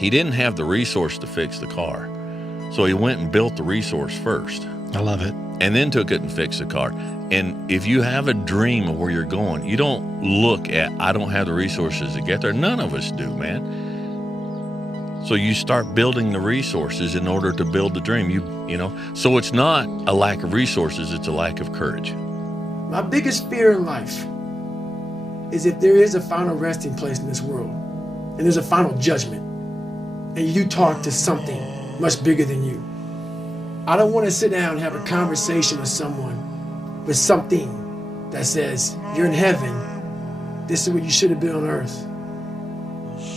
he didn't have the resource to fix the car. So he went and built the resource first. I love it. And then took it and fixed the car. And if you have a dream of where you're going, you don't look at, I don't have the resources to get there. None of us do, man. So you start building the resources in order to build the dream. You know, so it's not a lack of resources, it's a lack of courage. My biggest fear in life is if there is a final resting place in this world, and there's a final judgment, and you talk to something much bigger than you. I don't want to sit down and have a conversation with someone with something that says, you're in heaven, this is what you should have been on earth.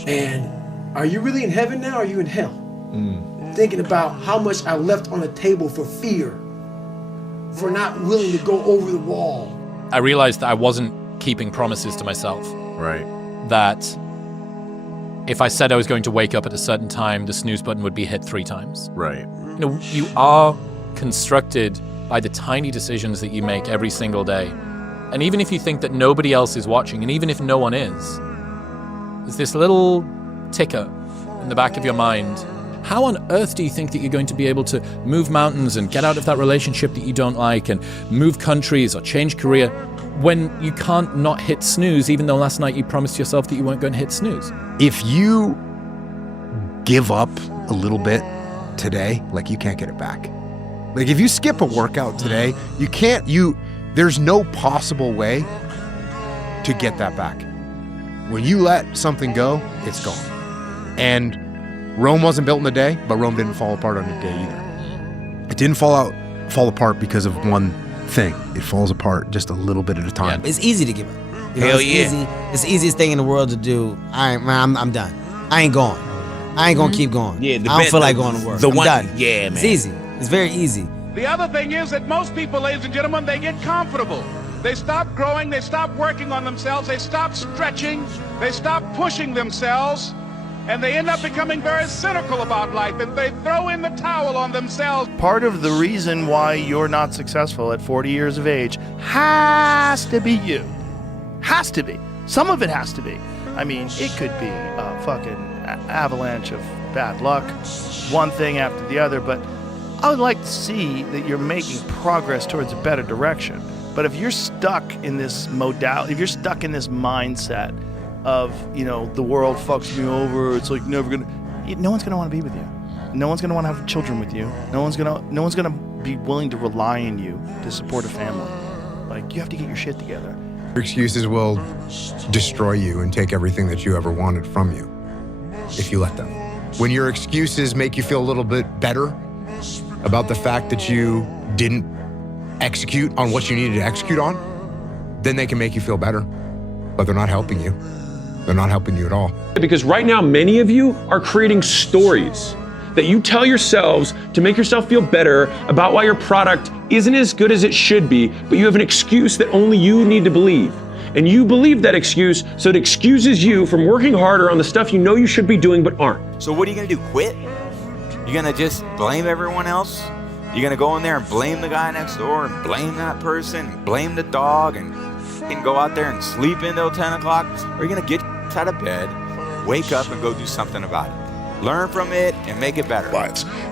And are you really in heaven now, or are you in hell? Thinking about how much I left on the table for fear, for not willing to go over the wall. I realized that I wasn't keeping promises to myself. Right. That if I said I was going to wake up at a certain time, the snooze button would be hit 3 times. Right. You know, you are constructed by the tiny decisions that you make every single day. And even if you think that nobody else is watching, and even if no one is, there's this little ticker in the back of your mind. How on earth do you think that you're going to be able to move mountains and get out of that relationship that you don't like and move countries or change career when you can't not hit snooze, even though last night you promised yourself that you weren't going to hit snooze? If you give up a little bit today, like, you can't get it back. Like, if you skip a workout today, there's no possible way to get that back. When you let something go, it's gone. And Rome wasn't built in a day, but Rome didn't fall apart on a day either. It didn't fall apart because of one thing. It falls apart just a little bit at a time. It's easy to give up. Hell yeah. Easy. It's the easiest thing in the world to do. I'm done. I ain't going. I ain't gonna keep going. Yeah, I don't feel like going to work. I'm done. Yeah, man. It's easy. It's very easy. The other thing is that most people, ladies and gentlemen, they get comfortable. They stop growing, they stop working on themselves, they stop stretching, they stop pushing themselves, and they end up becoming very cynical about life, and they throw in the towel on themselves. Part of the reason why you're not successful at 40 years of age has to be you. Has to be. Some of it has to be. I mean, it could be a fucking avalanche of bad luck, one thing after the other, but I would like to see that you're making progress towards a better direction. But if you're stuck in this modality, if you're stuck in this mindset of, you know, the world fucks me over, it's like no one's gonna want to be with you. No one's gonna want to have children with you. No one's gonna be willing to rely on you to support a family. Like, you have to get your shit together. Your excuses will destroy you and take everything that you ever wanted from you if you let them. When your excuses make you feel a little bit better about the fact that you didn't execute on what you needed to execute on, then they can make you feel better, but they're not helping you. They're not helping you at all. Because right now, many of you are creating stories that you tell yourselves to make yourself feel better about why your product isn't as good as it should be, but you have an excuse that only you need to believe. And you believe that excuse, so it excuses you from working harder on the stuff you know you should be doing but aren't. So what are you gonna do, quit? You're gonna just blame everyone else? You're gonna go in there and blame the guy next door, and blame that person, and blame the dog, and go out there and sleep until 10 o'clock? Or are you gonna get out of bed, wake up, and go do something about it? Learn from it and make it better.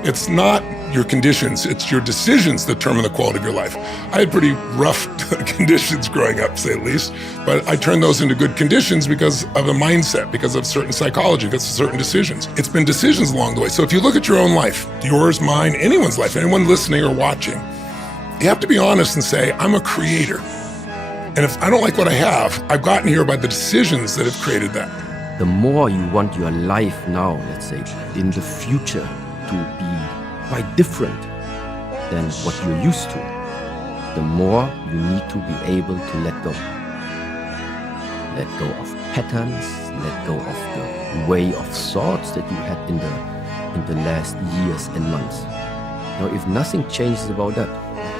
It's not your conditions, it's your decisions that determine the quality of your life. I had pretty rough conditions growing up, to say the least, but I turned those into good conditions because of a mindset, because of certain psychology, because of certain decisions. It's been decisions along the way. So if you look at your own life, yours, mine, anyone's life, anyone listening or watching, you have to be honest and say, I'm a creator. And if I don't like what I have, I've gotten here by the decisions that have created that. The more you want your life now, let's say, in the future to be quite different than what you're used to, the more you need to be able to let go. Let go of patterns, let go of the way of thoughts that you had in the last years and months. Now, if nothing changes about that,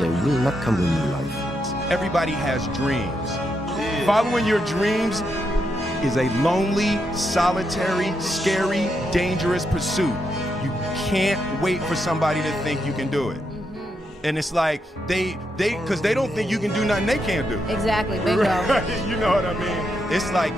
there will not come a new life. Everybody has dreams. Following your dreams is a lonely, solitary, scary, dangerous pursuit. You can't wait for somebody to think you can do it. And it's like, because they don't think you can do nothing they can't do. Exactly, bingo. Right? You know what I mean? It's like,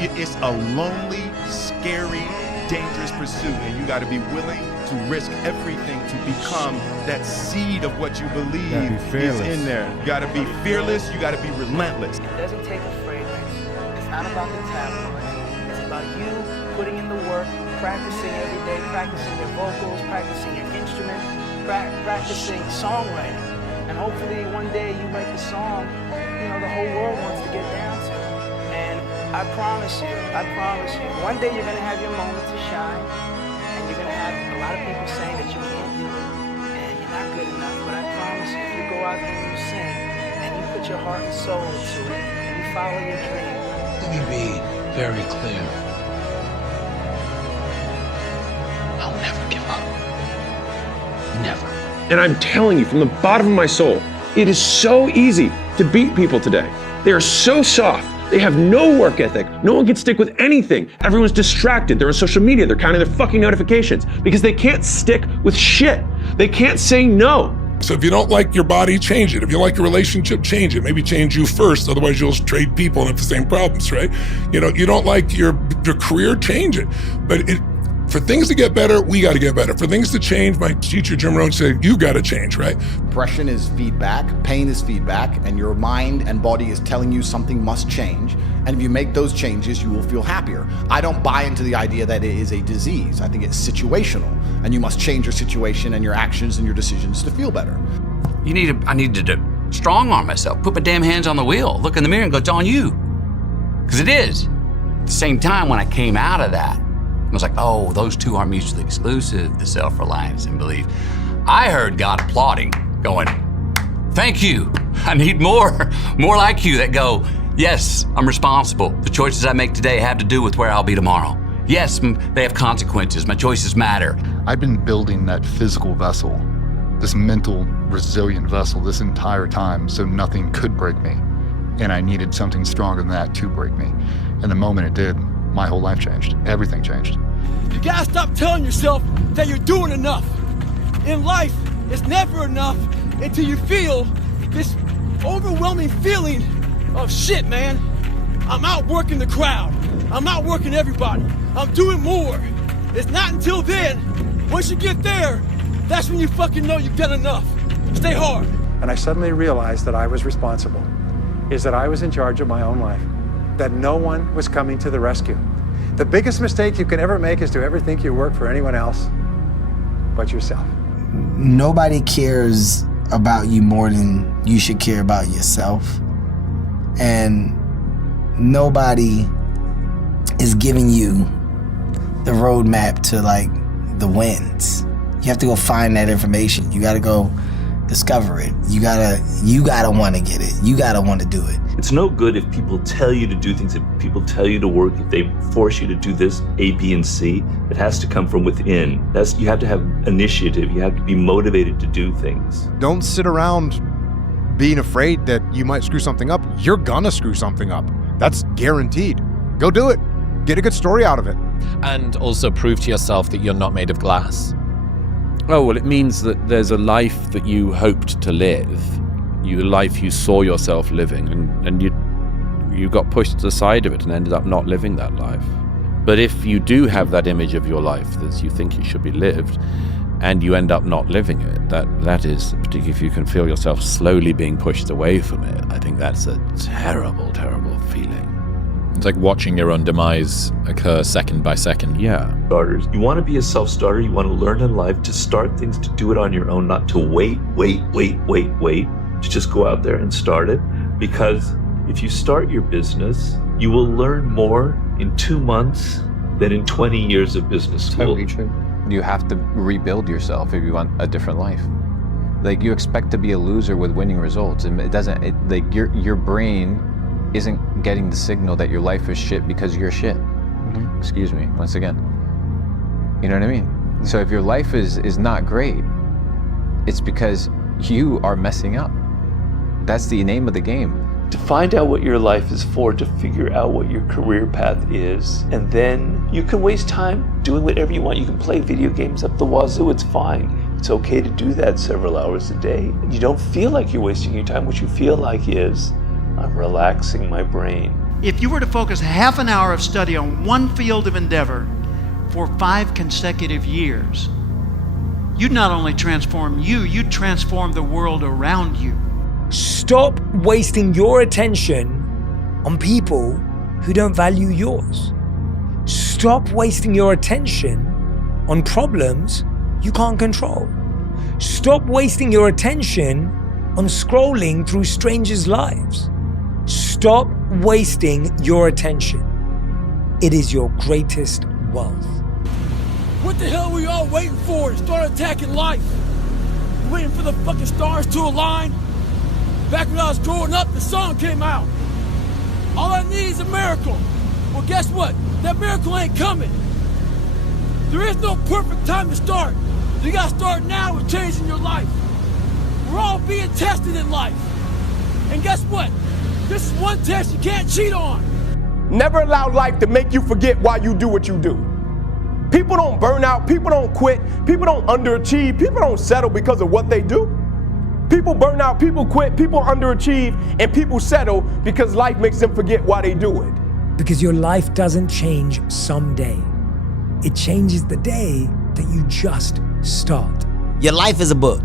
it's a lonely, scary, dangerous pursuit, and you got to be willing to risk everything to become that seed of what you believe is in there. You got to be fearless. You got to be relentless. It doesn't take a fragrance. It's not about the tabloid. It's about you putting in the work, practicing every day, practicing your vocals, practicing your instrument, practicing songwriting. And hopefully one day you write the song, you know, the whole world wants to get down to. And I promise you, one day you're gonna have your moment to shine, and you're gonna have a lot of people saying that you can't do it, and you're not good enough, but I promise you, if you go out there and you sing, and you put your heart and soul into it, and you follow your dream. Let me be very clear. I'll never give up. Never. And I'm telling you from the bottom of my soul, it is so easy to beat people today. They are so soft. They have no work ethic. No one can stick with anything. Everyone's distracted. They're on social media. They're counting their fucking notifications because they can't stick with shit. They can't say no. So if you don't like your body, change it. If you like your relationship, change it. Maybe change you first. Otherwise, you'll trade people and have the same problems, right? You know, you don't like your career, change it. But for things to get better, we got to get better. For things to change, my teacher, Jim Rohn, said, you got to change, right? Depression is feedback, pain is feedback, and your mind and body is telling you something must change. And if you make those changes, you will feel happier. I don't buy into the idea that it is a disease. I think it's situational, and you must change your situation and your actions and your decisions to feel better. I need to strong arm myself, put my damn hands on the wheel, look in the mirror and go, it's on you. Because it is. At the same time, when I came out of that, I was like, oh, those two aren't mutually exclusive, the self-reliance and belief. I heard God applauding, going, thank you. I need more like you that go, yes, I'm responsible. The choices I make today have to do with where I'll be tomorrow. Yes, they have consequences. My choices matter. I've been building that physical vessel, this mental, resilient vessel this entire time so nothing could break me. And I needed something stronger than that to break me. And the moment it did, my whole life changed. Everything changed. You gotta stop telling yourself that you're doing enough. In life, it's never enough until you feel this overwhelming feeling of shit, man. I'm outworking the crowd. I'm outworking everybody. I'm doing more. It's not until then, once you get there, that's when you fucking know you've done enough. Stay hard. And I suddenly realized that I was responsible, is that I was in charge of my own life, that no one was coming to the rescue. The biggest mistake you can ever make is to ever think you work for anyone else but yourself. Nobody cares about you more than you should care about yourself. And nobody is giving you the roadmap to like the wins. You have to go find that information. You gotta go discover it. You gotta want to get it. You gotta want to do it. It's no good if people tell you to do things, if people tell you to work, if they force you to do this A, B, and C. It has to come from within. You have to have initiative. You have to be motivated to do things. Don't sit around being afraid that you might screw something up. You're gonna screw something up. That's guaranteed. Go do it. Get a good story out of it. And also prove to yourself that you're not made of glass. Oh, well, it means that there's a life that you hoped to live, a life you saw yourself living, and you got pushed to the side of it and ended up not living that life. But if you do have that image of your life that you think it should be lived, and you end up not living it, that is, particularly if you can feel yourself slowly being pushed away from it, I think that's a terrible, terrible feeling. It's like watching your own demise occur second by second. Yeah. Starters. You want to be a self-starter. You want to learn in life to start things, to do it on your own, not to wait, to just go out there and start it. Because if you start your business, you will learn more in 2 months than in 20 years of business school. Totally true. You have to rebuild yourself if you want a different life. Like, you expect to be a loser with winning results, and your brain isn't getting the signal that your life is shit because you're shit. Mm-hmm. Excuse me, once again. You know what I mean? Mm-hmm. So if your life is not great, it's because you are messing up. That's the name of the game. To find out what your life is for, to figure out what your career path is, and then you can waste time doing whatever you want. You can play video games up the wazoo, it's fine. It's okay to do that several hours a day. You don't feel like you're wasting your time. What you feel like is, I'm relaxing my brain. If you were to focus half an hour of study on one field of endeavor for 5 consecutive years, you not only transform you transform the world around you. Stop wasting your attention on people who don't value yours. Stop wasting your attention on problems you can't control. Stop wasting your attention on scrolling through strangers' lives. Stop wasting your attention. It is your greatest wealth. What the hell were you all waiting for to start attacking life? Waiting for the fucking stars to align? Back when I was growing up, the song came out. All I need is a miracle. Well, guess what? That miracle ain't coming. There is no perfect time to start. You gotta start now with changing your life. We're all being tested in life. And guess what? This is one test you can't cheat on. Never allow life to make you forget why you do what you do. People don't burn out, people don't quit, people don't underachieve, people don't settle because of what they do. People burn out, people quit, people underachieve, and people settle because life makes them forget why they do it. Because your life doesn't change someday. It changes the day that you just start. Your life is a book.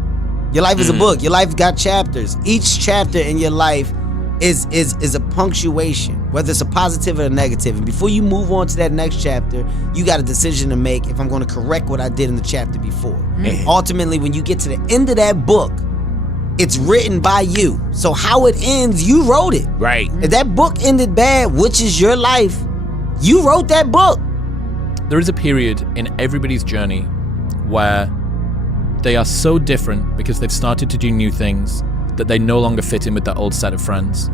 Your life is a book. Your life got chapters. Each chapter in your life is a punctuation, whether it's a positive or a negative. And before you move on to that next chapter, you got a decision to make if I'm going to correct what I did in the chapter before. And ultimately, when you get to the end of that book, it's written by you. So how it ends, you wrote it. Right. If that book ended bad, which is your life, you wrote that book. There is a period in everybody's journey where they are so different because they've started to do new things that they no longer fit in with their old set of friends.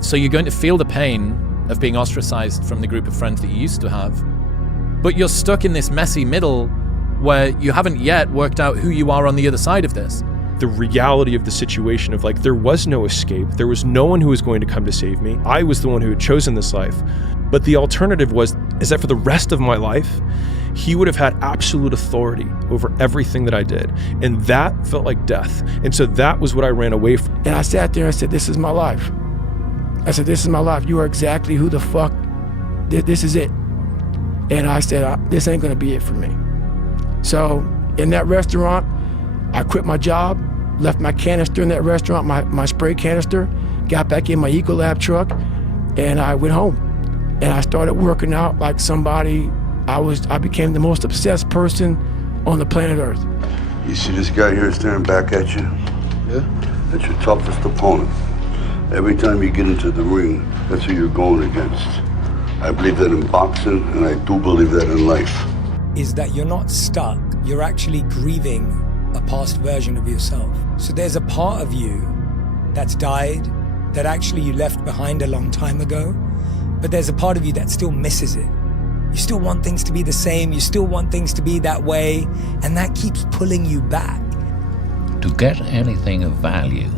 So you're going to feel the pain of being ostracized from the group of friends that you used to have, but you're stuck in this messy middle where you haven't yet worked out who you are on the other side of this. The reality of the situation of like, there was no escape. There was no one who was going to come to save me. I was the one who had chosen this life. But the alternative is that for the rest of my life, he would have had absolute authority over everything that I did. And that felt like death. And so that was what I ran away from. And I sat there and said, this is my life. I said, this is my life. You are exactly who the fuck, this is it. And I said, this ain't gonna be it for me. So in that restaurant, I quit my job, left my canister in that restaurant, my spray canister, got back in my Ecolab truck, and I went home. And I started working out like somebody. I became the most obsessed person on the planet Earth. You see this guy here staring back at you? Yeah? That's your toughest opponent. Every time you get into the ring, that's who you're going against. I believe that in boxing, and I do believe that in life. Is that you're not stuck, you're actually grieving a past version of yourself. So there's a part of you that's died, that actually you left behind a long time ago, but there's a part of you that still misses it. You still want things to be the same, you still want things to be that way, and that keeps pulling you back. To get anything of value,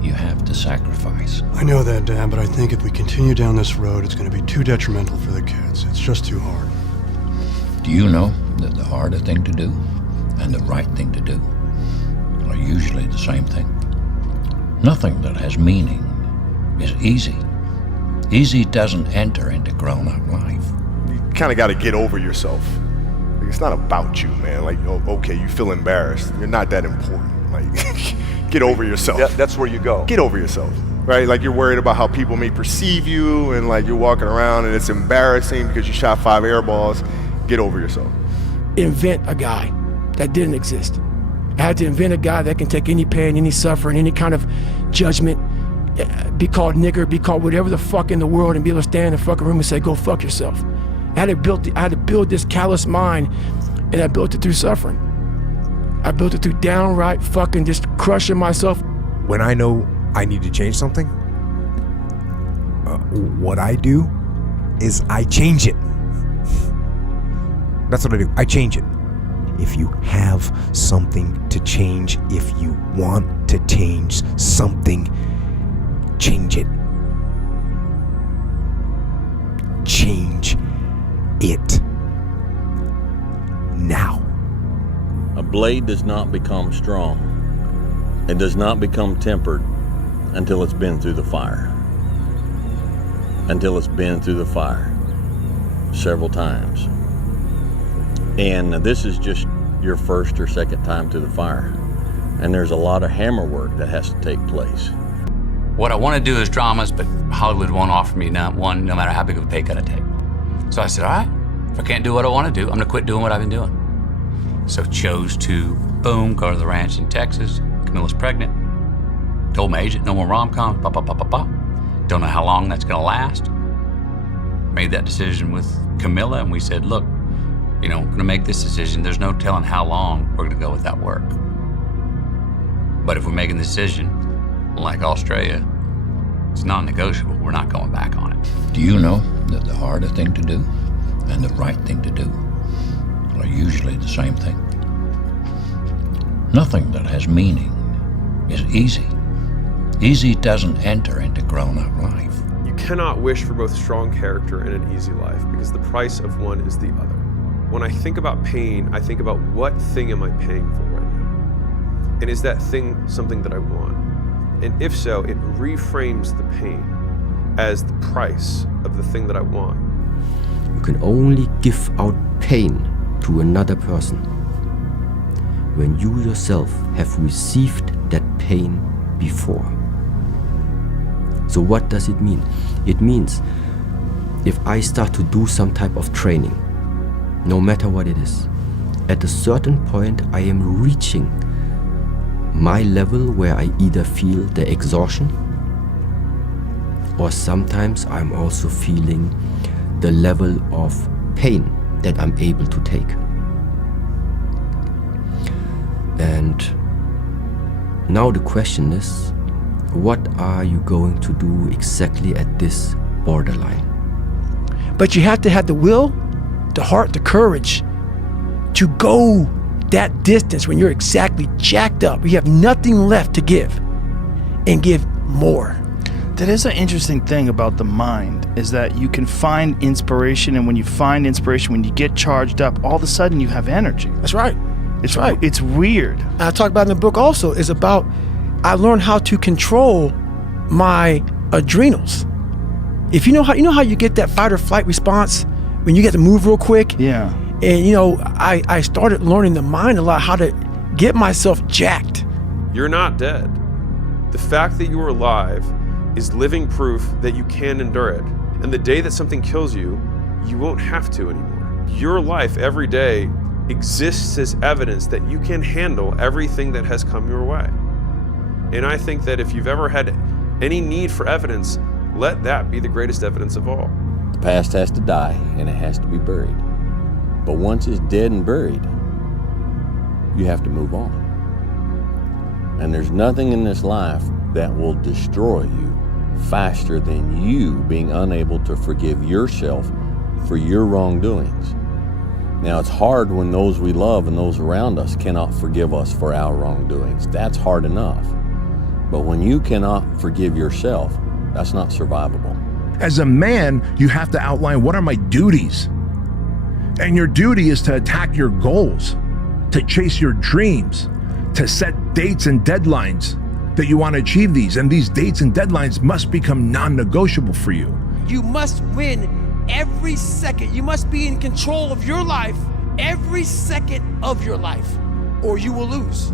you have to sacrifice. I know that, Dad, but I think if we continue down this road, it's going to be too detrimental for the kids. It's just too hard. Do you know that the harder thing to do and the right thing to do are usually the same thing? Nothing that has meaning is easy. Easy doesn't enter into grown-up life. You kind of got to get over yourself. Like, it's not about you, man. Like, oh, okay, you feel embarrassed. You're not that important. Like, get over yourself. That's where you go. Get over yourself, right? Like, you're worried about how people may perceive you, and like you're walking around and it's embarrassing because you shot 5 air balls. Get over yourself. Invent a guy that didn't exist. I had to invent a guy that can take any pain, any suffering, any kind of judgment, be called nigger, be called whatever the fuck in the world, and be able to stand in the fucking room and say, go fuck yourself. I had to build this callous mind, and I built it through suffering. I built it through downright fucking just crushing myself. When I know I need to change something, what I do is I change it. That's what I do. I change it. If you have something to change, if you want to change something, change it. Change it now. A blade does not become strong. It does not become tempered until it's been through the fire. Until it's been through the fire several times. And this is just your first or second time to the fire. And there's a lot of hammer work that has to take place. What I want to do is dramas, but Hollywood won't offer me no matter how big of a pay cut I take. So I said, all right, if I can't do what I want to do, I'm gonna quit doing what I've been doing. So chose to, boom, go to the ranch in Texas. Camilla's pregnant. Told my agent, no more rom-coms, Don't know how long that's gonna last. Made that decision with Camilla, and we said, look, we're gonna make this decision. There's no telling how long we're gonna go without work. But if we're making the decision, like Australia, it's non-negotiable. We're not going back on it. Do you know that the harder thing to do and the right thing to do are usually the same thing? Nothing that has meaning is easy. Easy doesn't enter into grown-up life. You cannot wish for both strong character and an easy life because the price of one is the other. When I think about pain, I think about what thing am I paying for right now? And is that thing something that I want? And if so, it reframes the pain as the price of the thing that I want. You can only give out pain to another person when you yourself have received that pain before. So what does it mean? It means if I start to do some type of training, no matter what it is, at a certain point I am reaching my level where I either feel the exhaustion or sometimes I'm also feeling the level of pain that I'm able to take. And now the question is, what are you going to do exactly at this borderline? But you have to have the will, the heart, the courage to go that distance when you're exactly jacked up. You have nothing left to give and give more. That is an interesting thing about the mind, is that you can find inspiration, and when you find inspiration, when you get charged up, all of a sudden you have energy. That's right. It's right. It's weird. I talk about in the book also is about I learned how to control my adrenals. If you know how you get that fight or flight response when you get to move real quick. Yeah. And I started learning the mind a lot, how to get myself jacked. You're not dead. The fact that you are alive is living proof that you can endure it. And the day that something kills you, you won't have to anymore. Your life every day exists as evidence that you can handle everything that has come your way. And I think that if you've ever had any need for evidence, let that be the greatest evidence of all. The past has to die and it has to be buried. But once it's dead and buried, you have to move on. And there's nothing in this life that will destroy you faster than you being unable to forgive yourself for your wrongdoings. Now, it's hard when those we love and those around us cannot forgive us for our wrongdoings. That's hard enough. But when you cannot forgive yourself, that's not survivable. As a man, you have to outline, what are my duties? And your duty is to attack your goals, to chase your dreams, to set dates and deadlines that you want to achieve these. And these dates and deadlines must become non-negotiable for you. You must win every second. You must be in control of your life every second of your life, or you will lose.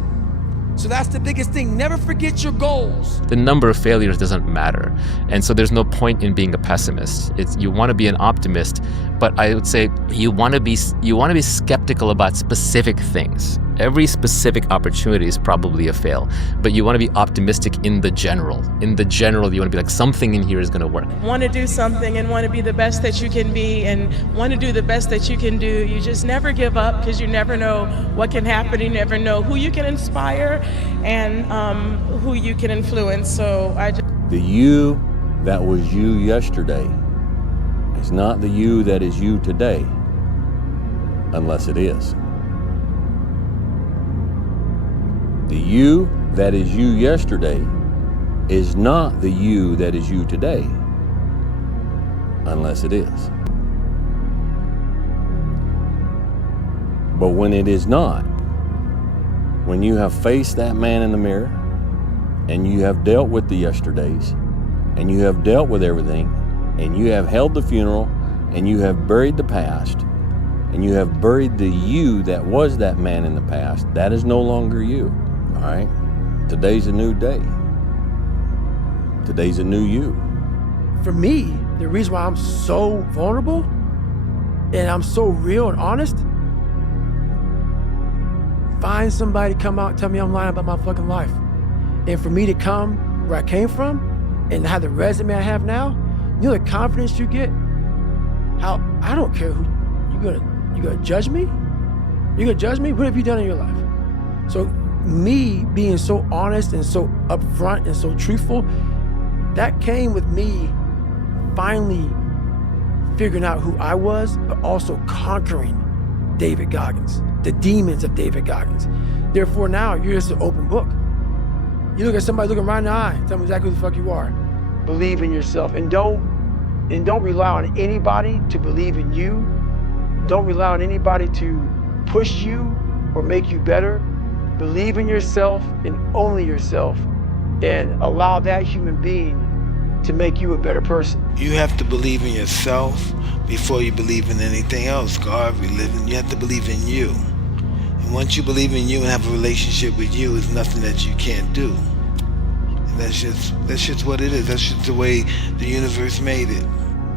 So that's the biggest thing. Never forget your goals. The number of failures doesn't matter. And so there's no point in being a pessimist. You want to be an optimist, but I would say you want to be skeptical about specific things. Every specific opportunity is probably a fail, but you want to be optimistic in the general. In the general, you want to be like, something in here is going to work. Want to do something and want to be the best that you can be and want to do the best that you can do. You just never give up, because you never know what can happen. You never know who you can inspire and who you can influence. So the you that was you yesterday is not the you that is you today, unless it is. The you that is you yesterday is not the you that is you today, unless it is. But when it is not, when you have faced that man in the mirror and you have dealt with the yesterdays and you have dealt with everything and you have held the funeral and you have buried the past, and you have buried the you that was that man in the past, that is no longer you, all right? Today's a new day. Today's a new you. For me, the reason why I'm so vulnerable and I'm so real and honest, find somebody to come out and tell me I'm lying about my fucking life. And for me to come where I came from and have the resume I have now, you know the confidence you get? How I don't care who you gonna judge me? You gonna judge me? What have you done in your life? So me being so honest and so upfront and so truthful, that came with me finally figuring out who I was, but also conquering David Goggins, the demons of David Goggins. Therefore now you're just an open book. You look at somebody looking right in the eye, tell them exactly who the fuck you are. Believe in yourself and don't rely on anybody to believe in you. Don't rely on anybody to push you or make you better. Believe in yourself and only yourself and allow that human being to make you a better person. You have to believe in yourself before you believe in anything else. God, you have to believe in you. And once you believe in you and have a relationship with you, there's nothing that you can't do. And that's just what it is. That's just the way the universe made it.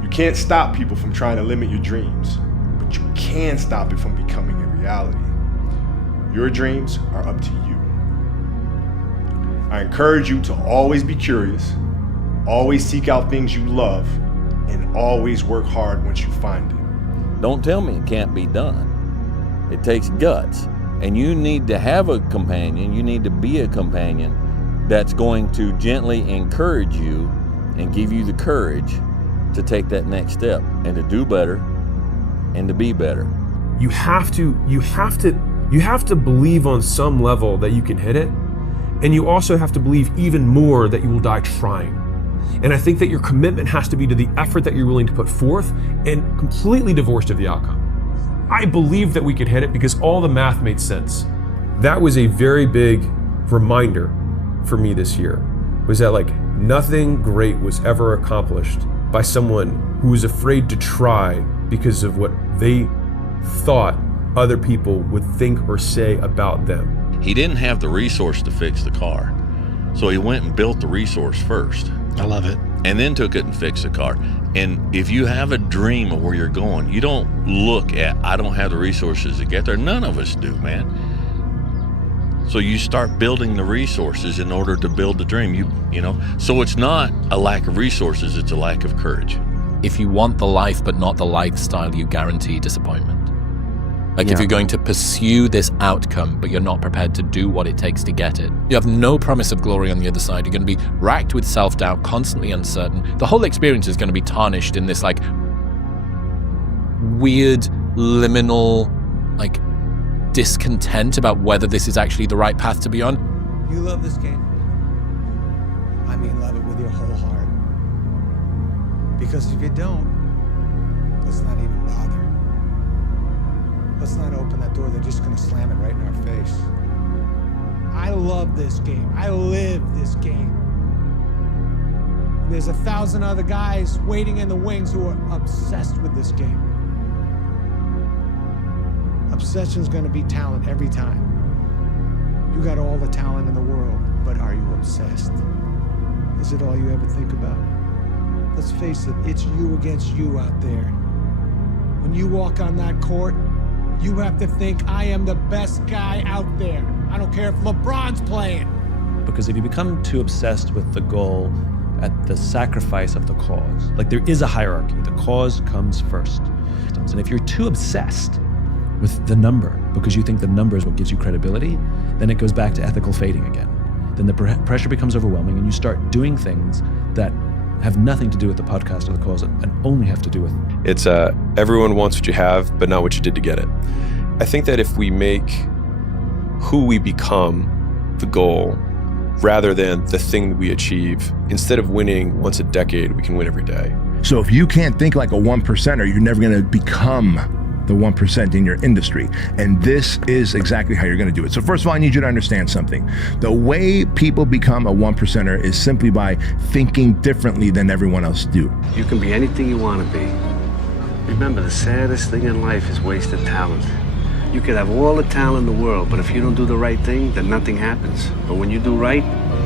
You can't stop people from trying to limit your dreams, but you can stop it from becoming a reality. Your dreams are up to you. I encourage you to always be curious, always seek out things you love, and always work hard once you find it. Don't tell me it can't be done. It takes guts, and you need to have a companion. You need to be a companion that's going to gently encourage you and give you the courage to take that next step and to do better and to be better. You have to believe on some level that you can hit it, and you also have to believe even more that you will die trying. And I think that your commitment has to be to the effort that you're willing to put forth and completely divorced of the outcome. I believed that we could hit it because all the math made sense. That was a very big reminder for me this year, was that like nothing great was ever accomplished by someone who was afraid to try because of what they thought other people would think or say about them. He didn't have the resource to fix the car, so he went and built the resource first. I love it. And then took it and fixed the car. And if you have a dream of where you're going, you don't look at, I don't have the resources to get there. None of us do, man. So you start building the resources in order to build the dream. You know. So it's not a lack of resources, it's a lack of courage. If you want the life but not the lifestyle, you guarantee disappointment. Like if you're going to pursue this outcome, but you're not prepared to do what it takes to get it, you have no promise of glory on the other side. You're going to be racked with self-doubt, constantly uncertain. The whole experience is going to be tarnished in this like weird, liminal, like discontent about whether this is actually the right path to be on. You love this game. I mean, love it with your whole heart. Because if you don't, let's not even bother. Let's not open that door. They're just gonna slam it right in our face. I love this game. I live this game. There's 1,000 other guys waiting in the wings who are obsessed with this game. Obsession's gonna be talent every time. You got all the talent in the world, but are you obsessed? Is it all you ever think about? Let's face it, it's you against you out there. When you walk on that court, you have to think, I am the best guy out there. I don't care if LeBron's playing. Because if you become too obsessed with the goal at the sacrifice of the cause, like there is a hierarchy, the cause comes first. And if you're too obsessed with the number, because you think the number is what gives you credibility, then it goes back to ethical fading again. Then the pressure becomes overwhelming and you start doing things that have nothing to do with the podcast or the cause and only have to do with... It's everyone wants what you have, but not what you did to get it. I think that if we make who we become the goal, rather than the thing that we achieve, instead of winning once a decade, we can win every day. So if you can't think like a 1%er, you're never going to become the 1% in your industry. And this is exactly how you're going to do it. So first of all, I need you to understand something. The way people become a 1%er is simply by thinking differently than everyone else do. You can be anything you want to be, Remember, the saddest thing in life is wasted talent. You could have all the talent in the world, but if you don't do the right thing, then nothing happens. But when you do right,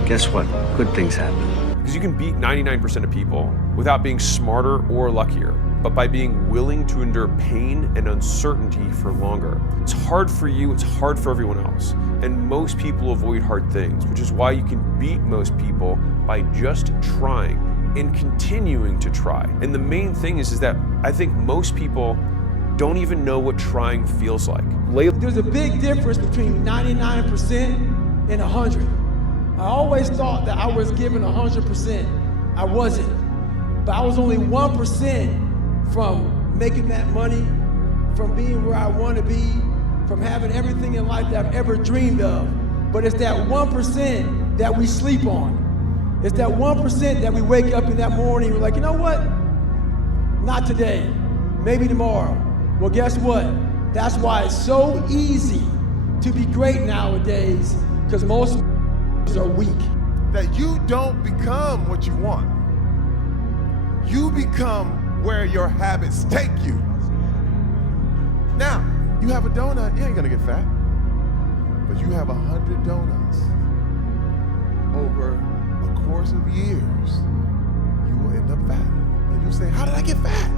guess what? Good things happen. Because you can beat 99% of people without being smarter or luckier, but by being willing to endure pain and uncertainty for longer. It's hard for you, it's hard for everyone else. And most people avoid hard things, which is why you can beat most people by just trying and continuing to try. And the main thing is that I think most people don't even know what trying feels like. There's a big difference between 99% and 100. I always thought that I was giving 100%. I wasn't. But I was only 1% from making that money, from being where I want to be, from having everything in life that I've ever dreamed of. But it's that 1% that we sleep on. It's that 1% that we wake up in that morning and we're like, you know what? Not today, maybe tomorrow. Well, guess what? That's why it's so easy to be great nowadays, because most are weak. That you don't become what you want. You become where your habits take you. Now, you have a donut, you ain't gonna get fat. But you have 100 donuts. Over a course of years, you will end up fat. And you say, how did I get fat?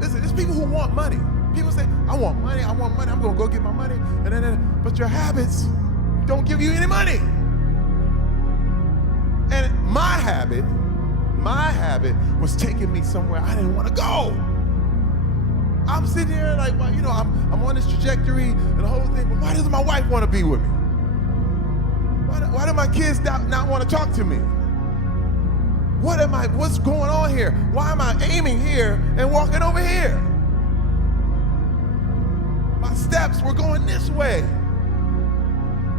Listen, there's people who want money. People say, I want money, I'm gonna go get my money. But your habits don't give you any money. And my habit was taking me somewhere I didn't want to go. I'm sitting here like, well, you know, I'm on this trajectory and the whole thing, but why doesn't my wife want to be with me? Why do my kids not want to talk to me? What's going on here? Why am I aiming here and walking over here? My steps were going this way.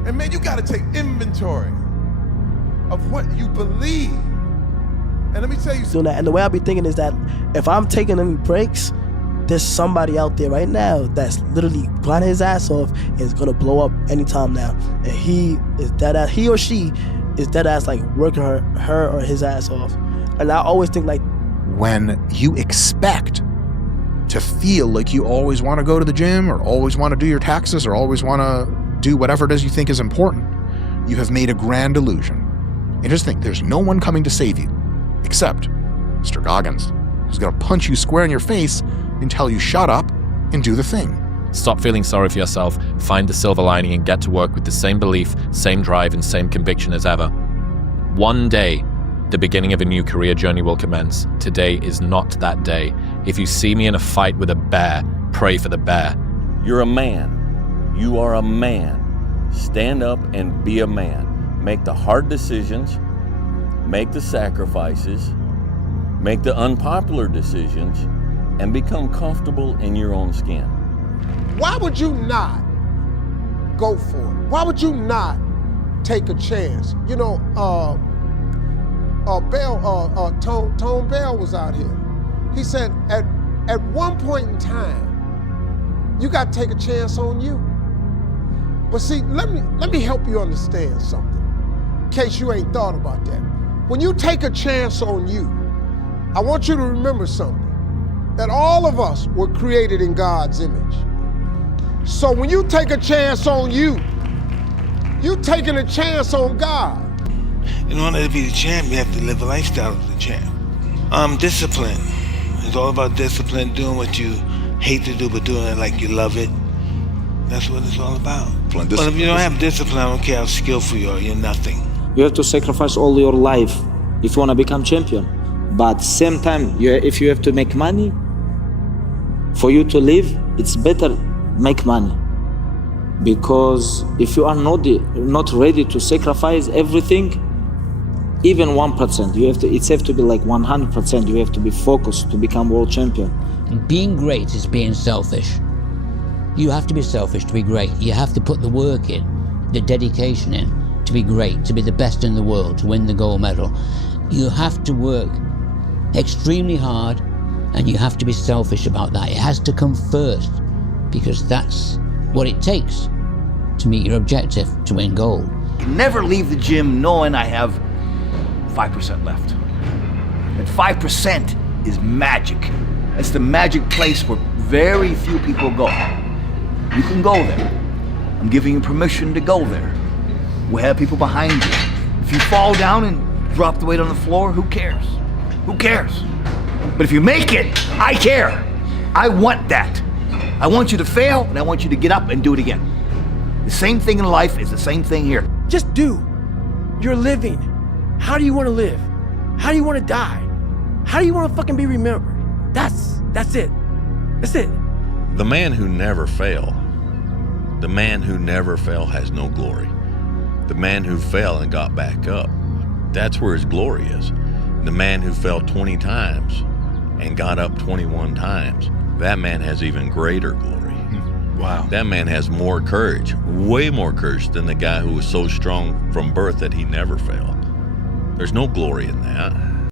And man, you gotta take inventory of what you believe. And let me tell you something. And the way I be thinking is that if I'm taking any breaks, there's somebody out there right now that's literally grinding his ass off and is gonna blow up anytime now. And he or she is dead ass like working her or his ass off. And I always think like, when you expect to feel like you always want to go to the gym or always want to do your taxes or always want to do whatever it is you think is important, you have made a grand illusion. And just think, there's no one coming to save you except Mr. Goggins, who's gonna punch you square in your face and tell you shut up and do the thing. Stop feeling sorry for yourself, find the silver lining, and get to work with the same belief, same drive, and same conviction as ever. One day, the beginning of a new career journey will commence. Today is not that day. If you see me in a fight with a bear, pray for the bear. You're a man. You are a man. Stand up and be a man. Make the hard decisions, make the sacrifices, make the unpopular decisions, and become comfortable in your own skin. Why would you not go for it? Why would you not take a chance? You know, Tone Bell was out here. He said at one point in time, you got to take a chance on you. But see, let me help you understand something, in case you ain't thought about that. When you take a chance on you, I want you to remember something, that all of us were created in God's image. So when you take a chance on you, you're taking a chance on God. In order to be the champ, you have to live a lifestyle of the champ. Discipline. It's all about discipline, doing what you hate to do, but doing it like you love it. That's what it's all about. But if you don't have discipline, I don't care how skillful you are, you're nothing. You have to sacrifice all your life if you want to become champion. But same time, if you have to make money, for you to live, it's better make money. Because if you are not ready to sacrifice everything, even 1%, it has to be like 100%. You have to be focused to become world champion. Being great is being selfish. You have to be selfish to be great. You have to put the work in, the dedication in, to be great, to be the best in the world, to win the gold medal. You have to work extremely hard, and you have to be selfish about that. It has to come first, because that's what it takes to meet your objective, to win gold. Never leave the gym knowing I have 5% left. And 5% is magic. It's the magic place where very few people go. You can go there. I'm giving you permission to go there. We'll have people behind you. If you fall down and drop the weight on the floor, who cares? Who cares? But if you make it, I care. I want that. I want you to fail, and I want you to get up and do it again. The same thing in life is the same thing here. Just do. You're living. How do you want to live? How do you want to die? How do you want to fucking be remembered? That's it. That's it. The man who never fail, the man who never fell has no glory. The man who fell and got back up, that's where his glory is. The man who fell 20 times and got up 21 times, that man has even greater glory. Wow. That man has more courage, way more courage than the guy who was so strong from birth that he never failed. There's no glory in that.